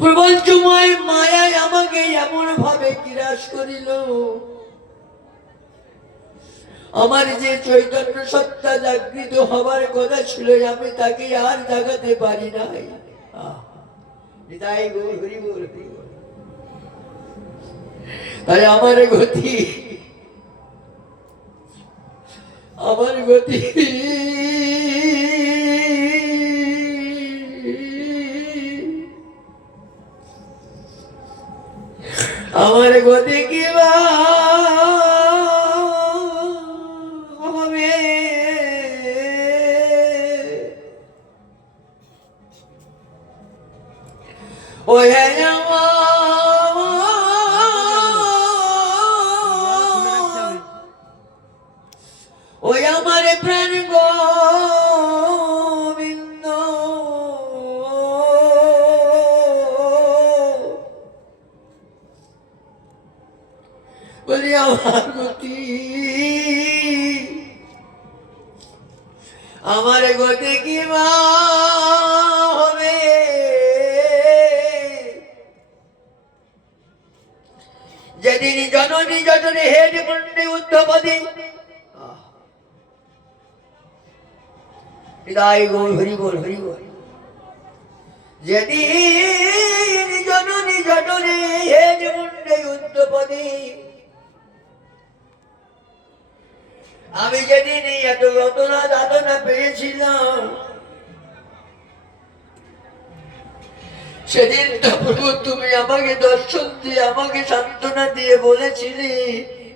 প্রপঞ্চময় মায়ায় আমাকে এমন ভাবে গ্রাস করিল, আমার যে চৈতন্য সত্তা জাগৃত হবার কথা ছিল আমি তাকে আর জাগাতে পারি নাই। তাই আমার গতি, আমার গতি আমার গতি কি বা হবে? ওই ওই আমার প্রাণ গোবিন্দ, বলি আমার গতি, আমার গতি কি মা হবে? যেদিন জননী জঠরে হেড পুণ্যে উদ্ধপতি হৃদয় গোল হরি বল হরি বল, যেদিন জননী জঠরে হেড পুণ্যে উদ্ধপতি, আমি যেদিন এত রতনা দাদনা পেয়েছিলাম, সেদিন তো প্রভু তুমি আমাকে দর্শন দিয়ে আমাকে সান্ত্বনা দিয়ে বলেছিলে,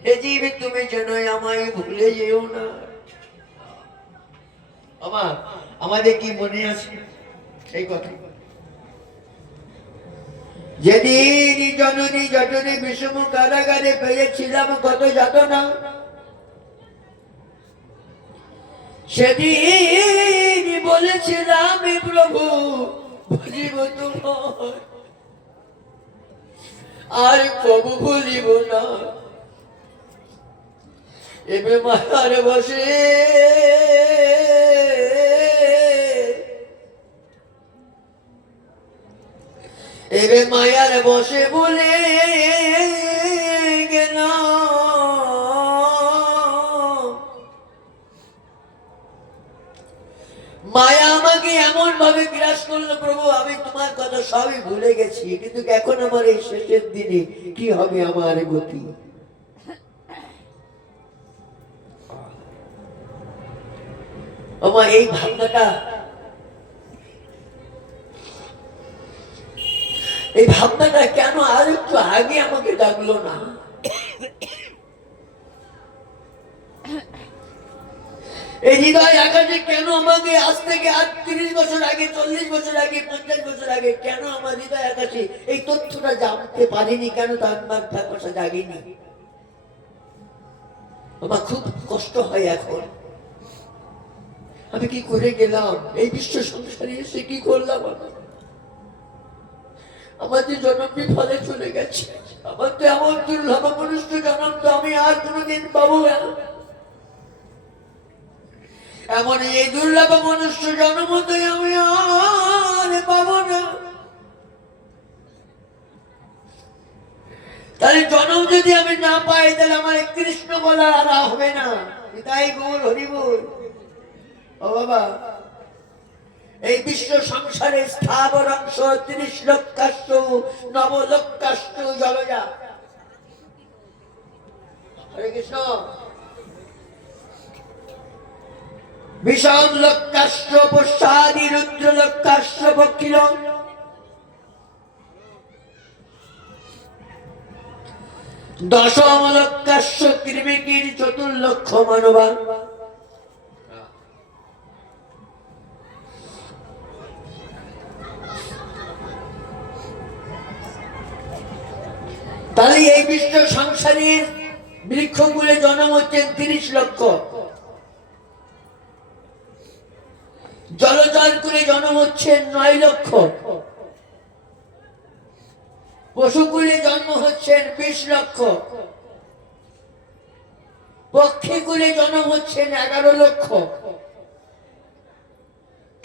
হে জীব তুমি যেন আমায় ভুলে যেও না। আমাদের কি মনে আছে এই কথা? যেদিন জননী জঠরে বিষম কারাগারে পেয়েছিলাম কত যাতনা, সেদিন বলেছিলাম প্রভু ভুলিব তোমার, আর কবু ভুলিব না। এবে মায়ার বসে এবে মায়ার বসে বলে গেল, মায়া আমাকে এমন ভাবে গ্রাস করলো প্রভু, আমি তোমার কথা সবই ভুলে গেছি, কিন্তু এখন আমার এই শেষের দিনে কি হবে আমার গতি? আমার এই ভাবনাটা, এই ভাবনাটা কেন আর একটু আগে আমাকে ডাকলো না? এই হৃদয় আকাশে কেন আমাকে আজ থেকে ৩০ বছর আগে, ৪০ বছর আগে, ৫০ বছর আগে কেন আমার হৃদয় আকাশে এই তথ্যটা জানতে পারিনি? কেন তার ভাষা জাগেনি? আমার খুব কষ্ট হয় এখন। আমি কি করে গেলাম এই বিশ্ব সংসারে এসে? কি করলাম? আমার যে জন্মটি ফলে চলে গেছে, আমার তো এমন দুর্লভ মনুষ্য জন্ম তো আমি আর কোনোদিন পাবো না। এমন এই দুর্লভ মনুষ্য জন্ম তো আমি আর পাবো না। তাহলে জন্ম যদি আমি না পাই, তাহলে আমার কৃষ্ণ বলার আর হবে না। তাই গোল হরি বল। ও বাবা, এই বিশ্ব সংসারে স্থাবর অংশ ৩০ লক্ষাশ্চ নবলক্ষাশ্চ জলজা। হরে কৃষ্ণ। বিষম লক্ষাশ্চ পশ্চাদি রুদ্র লক্ষাশ্চ পক্ষিল, দশম লক্ষাশ্চ কৃমিকির চতুর্লক্ষ মানবা। তাহলে এই বিশ্ব সংসারের বৃক্ষগুলো জন্ম হচ্ছে ৩০ লক্ষ, জলচর করে জন্ম হচ্ছে ৯ লক্ষ, পশুকুলে জন্ম হচ্ছেন ২০ লক্ষ, পক্ষীকুলে জন্ম হচ্ছেন ১১ লক্ষ,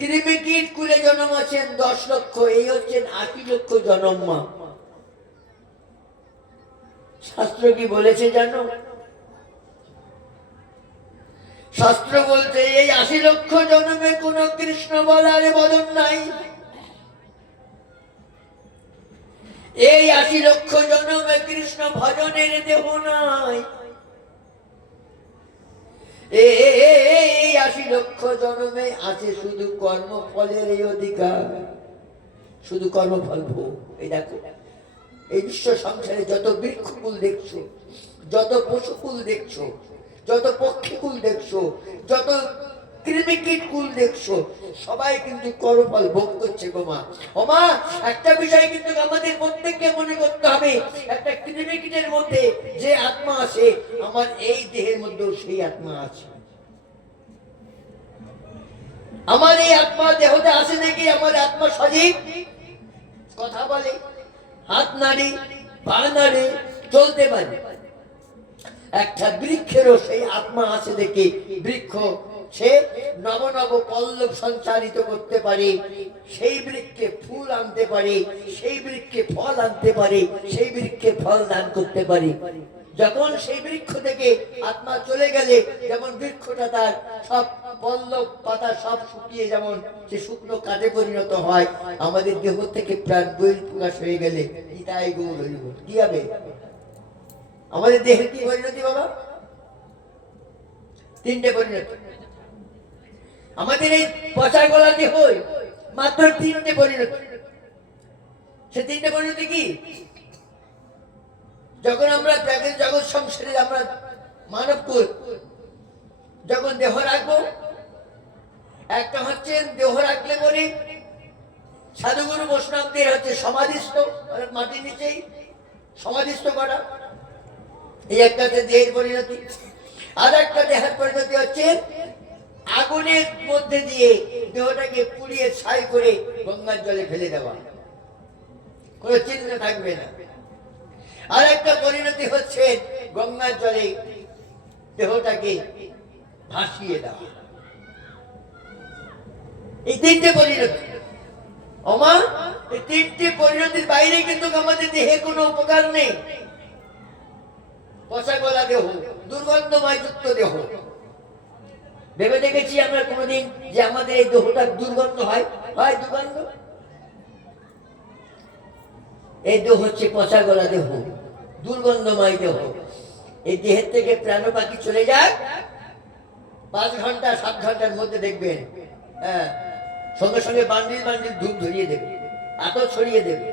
কৃমিকীট কুলে জন্ম আছেন 10 লক্ষ, এই হচ্ছেন 80 লক্ষ জন্মা। শাস্ত্র কি বলেছে জানো? শাস্ত্র বলতে এই 80 লক্ষ জন্মে কোন কৃষ্ণ বলার বদন নাই। এই 80 লক্ষ জন্মে কৃষ্ণ ভজনের দেহ নাই। এই 80 লক্ষ জন্মে আছে শুধু কর্মফলের এই অধিকার, শুধু কর্মফল ভোগ। এই দেখো, এই বিশ্ব সংসারে যত বৃক্ষকুল দেখছো, যত পশুকুল দেখছো, যত পক্ষীকুল দেখছো, যত কৃমিকীট কুল দেখছো, সবাই কিন্তু কর্মফল ভোগ করছে গো মা। ও মা, একটা বিষয় কিন্তু আমাদের প্রত্যেককে মনে করতে হবে, একটা কৃমিকীটের মধ্যে যে আত্মা আছে, আমার এই দেহের মধ্যেও সেই আত্মা আছে। আমার এই আত্মা দেহতে আছে নাকি আমার আত্মা সজীব, কথা বলে, হাত নাড়ে, পা নাড়ে, চলতে পারে। একটা বৃক্ষেরও সেই আত্মা আছে দেখে বৃক্ষ সে নব নব পল্লব সঞ্চারিত করতে পারে, সেই বৃক্ষে ফুল আনতে পারে, সেই বৃক্ষে ফল আনতে পারে, সেই বৃক্ষে ফল দান করতে পারে। যখন সেই বৃক্ষ থেকে আত্মা চলে গেলে, যেমন বৃক্ষটা তার সব পল্লব পাতা সব শুকিয়ে যেমন সে শুকনো কাঠে পরিণত হয়, আমাদের দেহ থেকে প্রাণ বহিঃপ্রকাশ হয়ে গেলে নিতাই গৌর হরি বল কি হবে? আমাদের দেহের কি পরিণতি বাবা? 3টে পরিণতি। আমাদের এই পচা গলা দেহ মাত্র 3টে পরিণতি। সে 3টে পরিণতি কি? যখন আমরা জগৎ সংসারে আমরা মানব কুল যখন দেহ রাখবো, একটা হচ্ছে দেহ রাখলে বলি সাধুগুরু বৈষ্ণবদের হচ্ছে সমাধিস্থ, মাটির নিচেই সমাধিস্থ করা, এই একটা হচ্ছে দেহের পরিণতি। আর একটা দেহের পরিণতি হচ্ছে আগুনের মধ্যে দিয়ে দেহটাকে পুড়িয়ে ছাই করে গঙ্গার জলে ফেলে দেওয়া, কোনো চিহ্ন থাকবে না। আর একটা পরিণতি হচ্ছে গঙ্গার জলে দেহটাকে ভাসিয়ে দেওয়া। এই 3টে পরিণতি। ওমা, এই 3টে পরিণতির বাইরে কিন্তু আমাদের দেহে কোনো উপকার নেই। পচা গলা দেহ, দুর্গন্ধময় যুক্ত দেহ। ভেবে দেখেছি আমরা কোনোদিন যে আমাদের এই দেহটা দুর্গন্ধ হয়? হয় দুর্গন্ধ? এই দেহ হচ্ছে পচা গলা দেহ, দুর্গন্ধময় দেহ। এই দেহের থেকে প্রাণ পাখি চলে যায় 5 ঘন্টা 7 ঘন্টার মধ্যে দেখবেন, হ্যাঁ, সঙ্গে সঙ্গে বান্ডিল বান্ডিল ধূপ ধরিয়ে দেবে, আতর ছড়িয়ে দেবে,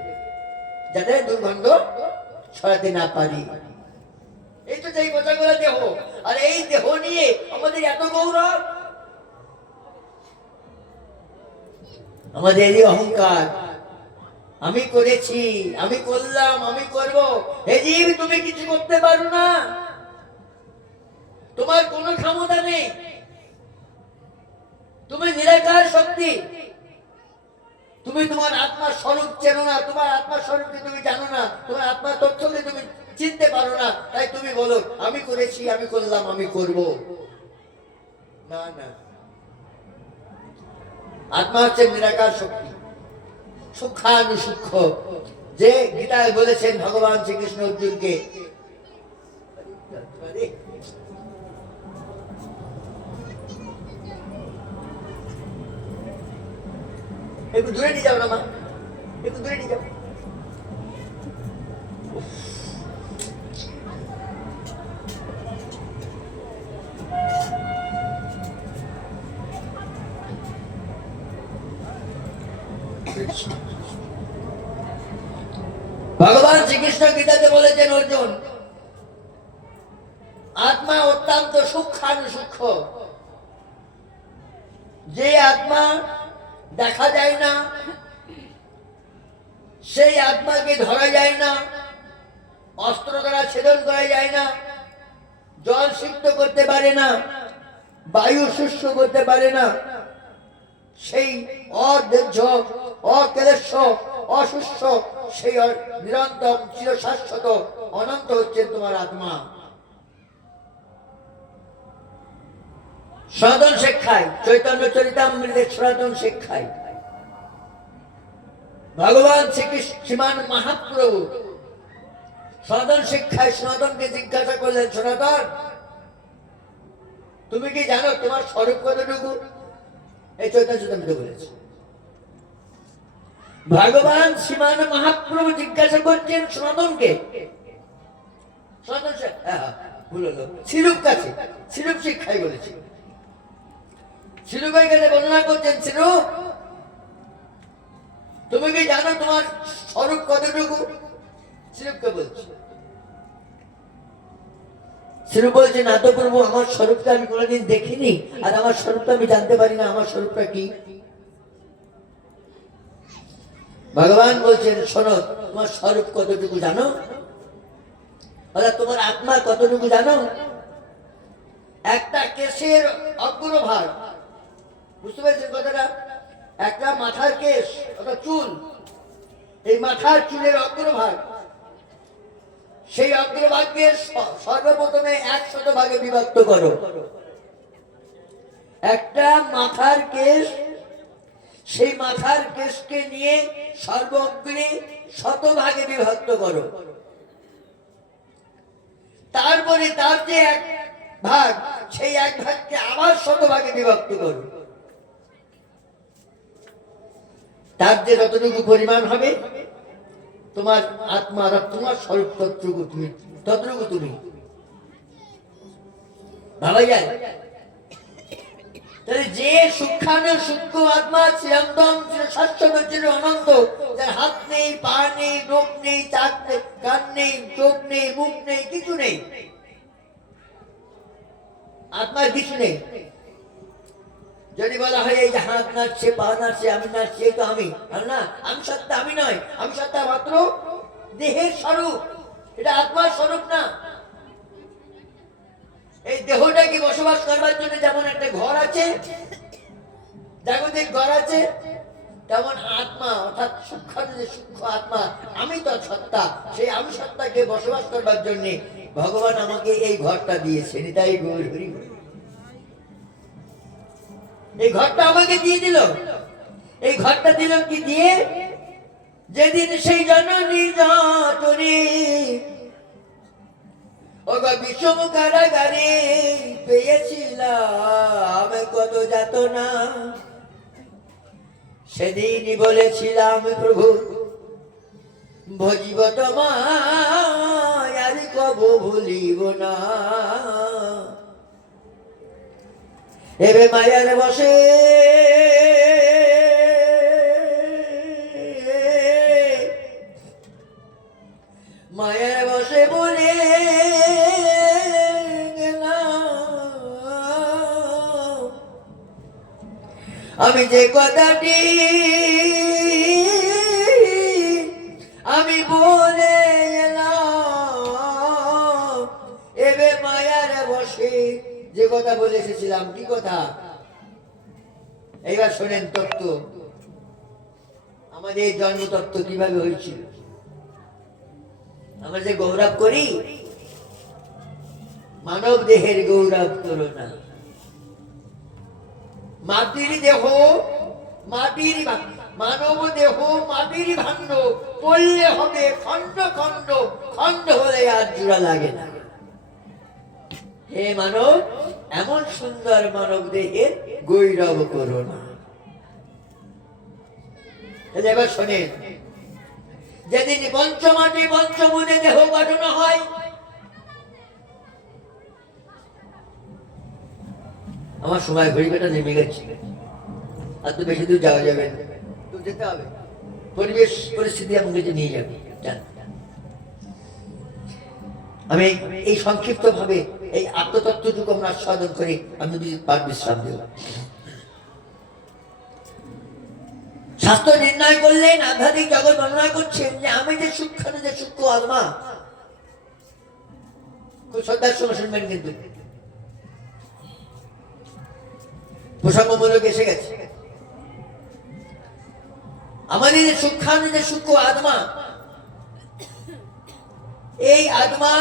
যাতে দুর্গন্ধ ছড়াতে না পারি। এই তো সেই পচা গলা দেহ। আর এই দেহ নিয়ে আমাদের এত গৌরব, আমাদের এই অহংকার, আমি করেছি, আমি করলাম, আমি করব। হে জীব, তুমি কিছু করতে পারো না, তোমার কোনো ক্ষমতা নেই, তুমি নিরাকার শক্তি, তুমি তোমার আত্মার স্বরূপ চেনো না, তোমার আত্মার স্বরূপকে তুমি জানো না, তোমার আত্মার তথ্যকে তুমি চিনতে পারো না। তাই তুমি বলো আমি করেছি, আমি করলাম, আমি করব। না না, আত্মা হচ্ছে নিরাকার শক্তি, সূক্ষ্মানুসূক্ষ্ম, যে গীতায় বলেছেন ভগবান শ্রীকৃষ্ণ অর্জুনকে। একটু দূরে নিয়ে যাও না মা, একটু দূরে নিয়ে যাও। ভগবান শ্রীকৃষ্ণ গীতাতে বলেছেন অর্জুন, আত্মা অত্যন্ত সূক্ষ্মানুসূক্ষ্ম, যে আত্মা দেখা যায় না, সেই আত্মাকে ধরা যায় না, অস্ত্র দ্বারা ছেদন করা যায় না, জল সিক্ত করতে পারে না, বায়ু শুষ্ক করতে পারে না, সেই অদেহ্য, অকেলেশ, অশুষ্ক, সেই নিরন্তর চিরশাশ্বত অনন্ত হচ্ছে তোমার আত্মা। সনাতন শিক্ষায়, চৈতন্য চরিতামৃতের সনাতন শিক্ষায় ভগবান শ্রীকৃষ্ণ শ্রীমান মহাপ্রভু সনাতন শিক্ষায় সনাতনকে জিজ্ঞাসা করলেন, সনাতন তুমি কি জানো তোমার স্বরূপ কতটুকু? এই চৈতন্য চরিতামৃত বলেছে। ভগবান শ্রীমান মহাপ্রভু জিজ্ঞাসা করছেন সনাতনকে, সনাতন ভুল হলো, শ্রীরূপ কাছে, শ্রীরূপ শিক্ষায় বলেছে। শ্রীরূপের কাছে বর্ণনা করছেন, শ্রীরূপ তুমি কি জানো তোমার স্বরূপ কতটুকু? শ্রীরূপকে বলছে। শ্রীরূপ বলছে, না তো প্রভু, আমার স্বরূপটা আমি কোনোদিন দেখিনি, আর আমার স্বরূপটা আমি জানতে পারি না আমার স্বরূপটা কি। ভগবান বলছেন, শোনো, তোমার স্বরূপ কতটুকু জানো? অর্থাৎ তোমার আত্মা কতটুকু জানো? একটা কেশের অগ্রভাগ, বুঝতে পেরেছেন কথাটা? একটা মাথার কেশ অর্থাৎ চুল, এই মাথার চুলের অগ্রভাগ, সেই অগ্রভাগকে সর্বপ্রথমে 100 ভাগে বিভক্ত করো। একটা মাথার কেশ, সেই মাথার কেশকে নিয়ে সর্বগ্রে 100 ভাগে বিভক্ত করো। তারপরে তার যে এক ভাগ, সেই এক ভাগকে আবার 100 ভাগে বিভক্ত করো। তার যে যতটুকু পরিমাণ হবে তোমার আত্মার, তোমার স্বরূপ ততটুকু তুমি ভাবা যায়। তাহলে যে সূক্ষ্মাণু সূক্ষ্ম আত্মা চিরন্তন শাশ্বত চির অনন্ত, যার হাত নেই, পা নেই, নখ নেই, চাক নেই, কান নেই, চোখ নেই, মুখ নেই, কিছু নেই, আত্মার কিছু নেই। যদি বলা হয় এই যে হাত নাচছে, পা নাচছে, আমি নাচছি, তো আমি না, আমি সত্তা আমি নয়, আমি সত্তা মাত্র দেহের স্বরূপ, এটা আত্মার স্বরূপ না। এই দেহটাকে বসবাস করবার জন্য যেমন একটা ঘর আছে, জাগতিক ঘর আছে, তেমন আত্মা অর্থাৎ সূক্ষ্ম আত্মা আমি তো সত্তা, সেই আমি সত্তাকে বসবাস করবার জন্য ভগবান আমাকে এই ঘরটা দিয়েছেন। তাই গৌর হরি, এই ঘরটা আমাকে দিয়ে দিল। এই ঘরটা দিল কি দিয়ে? যেদিন সেই জননী যতনে বিষম কারাগারে পেয়েছিলাম কত যাতনা, সেদিনই বলেছিলাম প্রভু ভজিব তোমায় আর কব ভুলিব না। এবে মায়ার বসে মায়ার বসে বলে গেলাম আমি যে কথাটি আমি বলে গেলাম, এবে মায়ার বসে যে কথা বলে এসেছিলাম। কি কথা? এইবার শোনেন তত্ত্ব, আমাদের এই জন্ম তত্ত্ব কিভাবে হয়েছিল। আমরা যে গৌরব করি, মানব দেহের গৌরব করো না। মাটির দেহ, মাটির মানব দেহ মাটির ভাণ্ড, পড়লে হবে খণ্ড খণ্ড, খণ্ড হলে আর জোড়া লাগে না। হে মানব, এমন সুন্দর মানব দেহের গৌরব করো না। এবার শোনেন, যেদিন পঞ্চমাটি পঞ্চমুদে দেহ গঠন হয়, আমার সময় ঘড়িটা নেমে গেছে, আর তো বেশি দূর যাওয়া যাবে না, তো যেতে হবে, পরিবেশ পরিস্থিতি আমাকে যে নিয়ে যাবে। আমি এই সংক্ষিপ্ত ভাবে এই আত্মতত্ত্বটুকু আমরা আস্বাদন করি, আমি পাঠ বিশ্রাম দেব। শাস্ত্র নির্ণয় করলেন, আধ্যাত্মিক জগৎ বর্ণনা করছেন যে আমি যে সূক্ষ্ম, যে সূক্ষ্ম আত্মা, খুব শ্রদ্ধার সঙ্গে শুনবেন, কিন্তু প্রসঙ্গমূলক এসে গেছে। আমাদের যে সূক্ষ্ম, যে সূক্ষ্ম আত্মা, এই আত্মা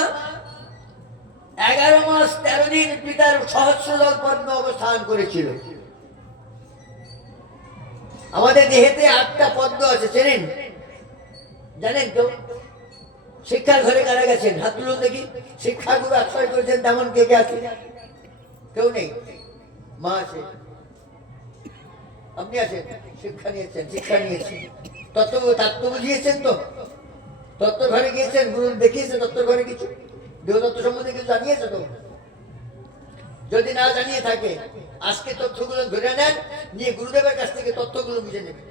11 মাস 13 দিন পিতার সহস্রদল পদ্মে অবস্থান করেছিল। আমাদের দেহেতে 8টা পদ্ম আছে, চেনেন? জানেন তো? শিক্ষার ঘরে কারা গেছেন? হাত তুলুন দেখি। শিক্ষাগুরু আশ্রয় করেছেন তেমন কে কে আছে? কেউ নেই? মা আছে, আপনি আছেন, শিক্ষা নিয়েছেন, শিক্ষা নিয়েছেন, তত্ত্ব বুঝিয়েছেন তো? তত্ত্ব ঘরে গিয়েছেন, গুরু দেখিয়েছে তত্ত্ব ঘরে কিছু? দেহতত্ত্ব সম্বন্ধে কিছু জানিয়েছে তো? যদি না জানিয়ে থাকে আজকে তথ্যগুলো ধরে নেন, নিয়ে গুরুদেবের কাছ থেকে তথ্যগুলো বুঝে নেবেন।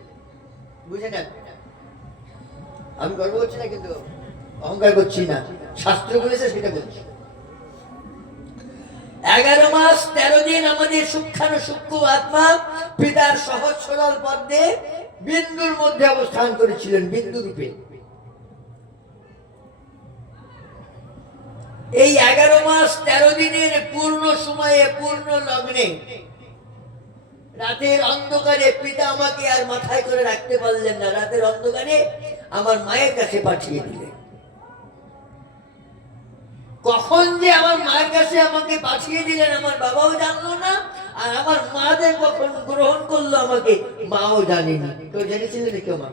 বুঝে নেন। আমি গর্ব করছি না, কিন্তু অহংকার করছি না, শাস্ত্র বলেছে সেটা বলছি। 11 মাস 13 দিন আমাদের সূক্ষ্ম আত্মা পিতার সহস্রদল পদ্মে বিন্দুর মধ্যে অবস্থান করেছিলেন, বিন্দু রূপে। এই 11 মাস 13 দিনের পূর্ণ সময়ে, পূর্ণ লগ্নে, রাতের অন্ধকারে পিতা আমাকে আর মাথায় করে রাখতে পারলেন না। রাতের অন্ধকারে আমার মায়ের কাছে পাঠিয়ে দিলেন। কখন যে আমার মায়ের কাছে আমাকে পাঠিয়ে দিলেন আমার বাবাও জানলো না, আর আমার মা যে কখন গ্রহণ করলো আমাকে মাও জানেনি। কেউ জেনেছিলেন? কেউ মা?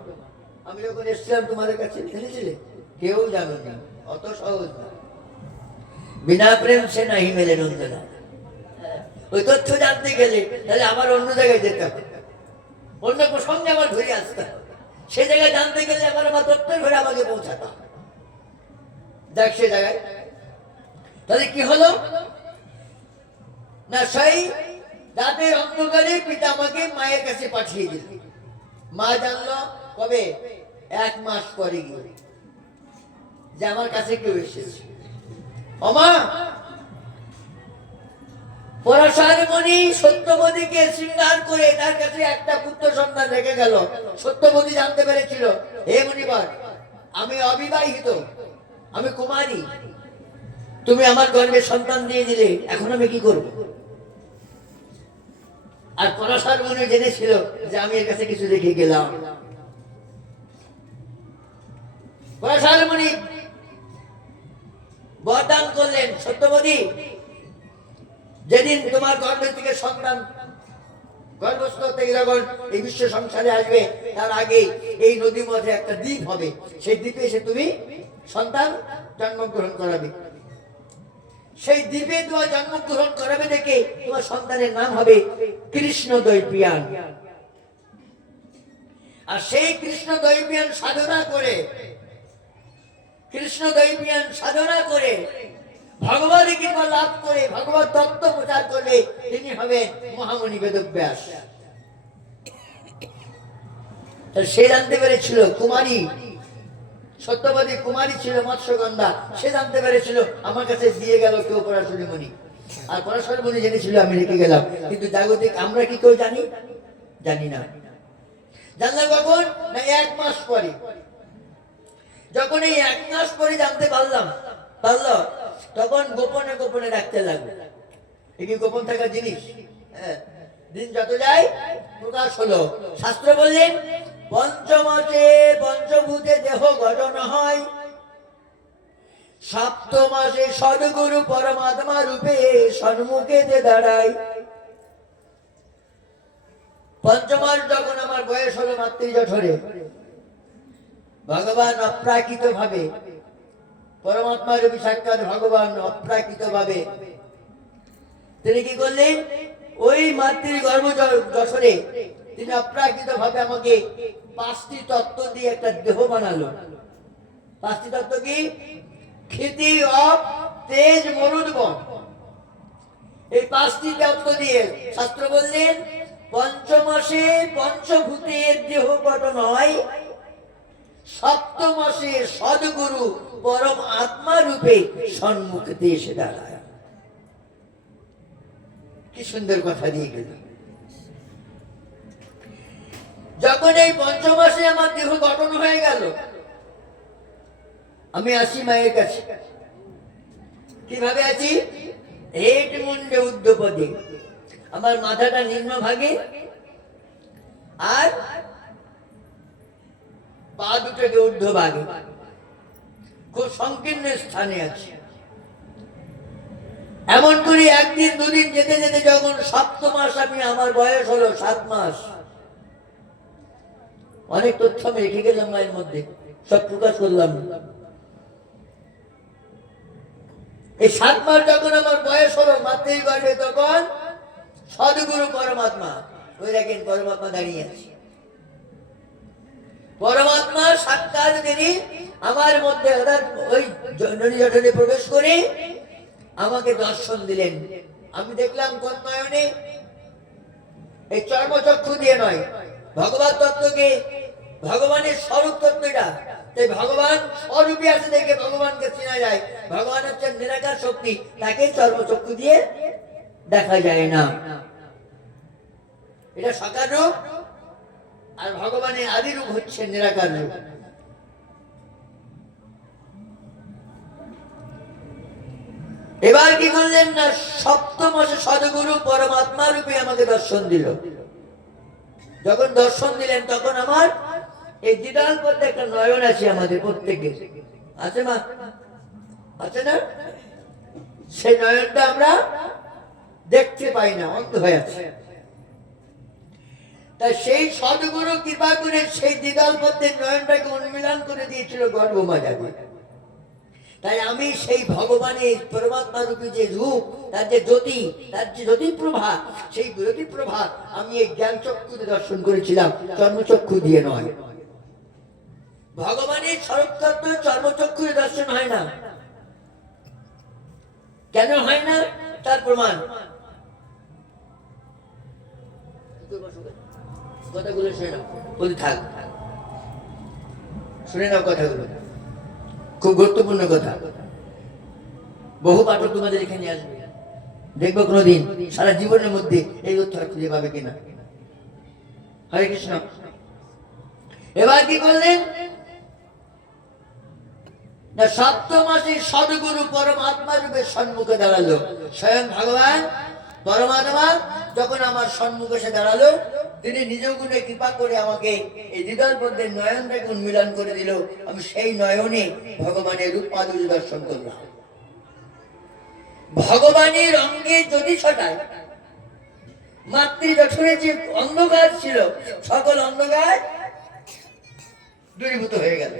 আমি যখন এসেছিলাম তোমাদের কাছে, জেনেছিলে? কেউ জানো না। অত সহজ না। বিনা প্রেম সে নাহি মেলে নন্দনা। ওই তথ্য জানতে গেলে তাহলে আমার অন্য জায়গায় যেতে হবে, অন্য প্রসঙ্গে আমার ঘুরে আসতে হবে। সে জায়গায় জানতে গেলে আমার তথ্যের ঘরে আমাকে পৌঁছাতে হবে। দেখ সে জায়গায় তাহলে কি হলো না, সেই রাতের অন্ধকারে পিতা আমাকে মায়ের কাছে পাঠিয়ে দিল। মা জানলো কবে? 1 মাস পরে গিয়ে যে আমার কাছে কেউ এসেছে। ওমা, পরাশরমণি সত্যবতীকে শৃঙ্গার করে তার কাছে একটা পুত্র সন্তান রেখে গেল। সত্যবতী জানতে পেরেছিল, হে মুনিবার, আমি অবিবাহিত, আমি কুমারী, তুমি আমার গর্ভে সন্তান দিয়ে দিলে, এখন আমি কি করব? আর পরাশরমণি জেনেছিল যে আমি এর কাছে কিছু রেখে গেলাম। পরাশরমণি বরদান করলেন, সত্যবতী, যেদিন তোমার গর্ভের থেকে সন্তান গর্ভস্থ থেকে যখন এই বিশ্ব সংসারে আসবে, তার আগে এই নদীর মধ্যে একটা দ্বীপ হবে, সেই দ্বীপে এসে তুমি সন্তান জন্মগ্রহণ করাবে। সেই দ্বীপে তোমার জন্মগ্রহণ করাবে দেখে তোমার সন্তানের নাম হবে কৃষ্ণ দৈপিয়ান। আর সেই কৃষ্ণ দৈপিয়ান সাধনা করে, কৃষ্ণ দৈপিয়ান সাধনা করে ভগবান কৃপা লাভ করে ভগবত তত্ত্ব প্রচার করলে তিনি হবেন মহামুনি বেদব্যাস। সে জানতে পেরেছিল কুমারী, সত্যবতী কুমারী ছিল, মৎস্যগন্ধা। সে জানতে পেরেছিল আমার কাছে দিয়ে গেল কেউ পরাশরমণি, আর পরাশরমণি জেনেছিল আমি রেখে গেলাম। কিন্তু জাগতিক আমরা কি কেউ জানি? জানি না। জানলাম কখন না 1 মাস পরে। যখন এই 1 মাস পরে জানতে পারলো, তখন গোপনে গোপনে রাখতে লাগলো। এই কি গোপন থাকার জিনিস? দিন যত যায় প্রকাশ হলো। শাস্ত্র বললেন, পঞ্চমাসে পঞ্চভূতে দেহ গঠন হয়, 7ম মাসে সদ্গুরু পরমাত্মা রূপে সম্মুখেতে দাঁড়ায়। 5ম মাস যখন আমার বয়স হলো মাতৃজঠরে, ভগবান অপ্রাকৃত ভাবে, পরমাত্মা রূপী সাক্ষাৎ ভগবান অপ্রাকৃত ভাবে তিনি কি করলেন? ওই মাতৃ গর্ভ যশোরে তিনি অপ্রাকৃত ভাবে আমাকে 5টি তত্ত্ব দিয়ে একটা দেহ বানালো। 5টি তত্ত্ব কি? ক্ষিতি, অপ, তেজ, মরুদ, বন। এই 5টি তত্ত্ব দিয়ে শাস্ত্র বললেন 5ম মাসে পঞ্চভূতের দেহ গঠন হয়, 7ম মাসে সদ্গুরু পরম আত্মা রূপে সম্মুখে এসে দাঁড়ায়। কি সুন্দর কথা দিয়ে গেল। যখন এই 5ম মাসে আমার দেহ গঠন হয়ে গেল, আমি আসি মায়ের কাছে। কিভাবে আছি? হেট মুন্ডে উদ্ধপদে, আমার মাথাটা নিম্ন ভাগে আর পা দুটোকে ঊর্ধ্ব ভাগে, খুব সংকীর্ণ স্থানে আছে। এমন করে একদিন দুদিন যেতে যেতে যখন 7 মাস আমি, আমার বয়স হলো 7 মাস, অনেক তথ্য আমি রেখে গেলাম মায়ের মধ্যে, সব প্রকাশ করলাম। এই 7 মাস যখন আমার বয়স হলো মাতৃ গর্ভে, তখন সদ্গুরু পরমাত্মা, ওই দেখেন পরমাত্মা দাঁড়িয়ে আছে, পরমাত্মা সাক্ষাৎ তিনি আমার মধ্যে অর্থাৎ ওই জঠরে জঠরে প্রবেশ করে আমাকে দর্শন দিলেন। আমি দেখলাম কোন নয়নে? এই চর্মচক্ষু দিয়ে নয়, ভগবত তত্ত্বকে, ভগবানের স্বরূপ তত্ত্বটা, তাই ভগবান স্বরূপে আছে দেখে ভগবানকে চেনা যায়। ভগবান হচ্ছেন নিরাকার শক্তি, তাকে চর্মচক্ষু দিয়ে দেখা যায় না। এটা সাকার রূপ, আর ভগবানের আদি রূপ হচ্ছে নিরাকার রূপ। এবার কি করলেন না, 7 মাসে সদ্গুরু পরমাত্মা রূপে আমাকে দর্শন দিল। যখন দর্শন দিলেন তখন আমার এই দ্বিদাল পথে একটা নয়ন আছে আমাদের প্রত্যেকে, আছে মা, আছে না? সেই নয়নটা আমরা দেখতে পাই না, অন্ধ হয়ে আছে। তাই সেই সদ্গুরু কৃপা করে সেই দ্বিদাল পথে নয়নটাকে উন্মিলন করে দিয়েছিল গর্ভমাজাকে। তাই আমি সেই ভগবানের পরমাত্মা রূপী যে রূপ, তার যে জ্যোতি, তার যে জ্যোতি প্রভা, সেই জ্যোতি প্রভা আমি এই জ্ঞান চক্ষুতে দর্শন করেছিলাম, চর্মচক্ষু দিয়ে নয়। ভগবানের স্বরূপ তত্ত্ব চর্মচক্ষুতে দর্শন হয় না। কেন হয় না? তার প্রমাণ কথাগুলো শুনে নাও, বলি থাক, শুনে নাও কথাগুলো, খুব গুরুত্বপূর্ণ কথা। বহু পাঠক তোমাদের এখানে আসবে, দেখবো কোনোদিন সারা জীবনের মধ্যে এই তথ্য খুঁজে পাবে কিনা। হরে কৃষ্ণ। এবার কি করলেন না, 7 মাসে সদ্গুরু পরমাত্মা রূপে সম্মুখে দাঁড়ালো। স্বয়ং ভগবান পরমাত্মা যখন আমার সম্মুখে এসে দাঁড়ালো, তিনি নিজ গুণে কৃপা করে আমাকে এই দ্বিদল পদ্মের নয়নটাকে উন্মিলন করে দিল। আমি সেই নয়নে ভগবানের রূপ মাধুর্য দর্শন করলাম। ভগবানের অঙ্গে যদি ছটায়, মাতৃ জঠরে যে অন্ধকার ছিল, সকল অন্ধকার দূরীভূত হয়ে গেল।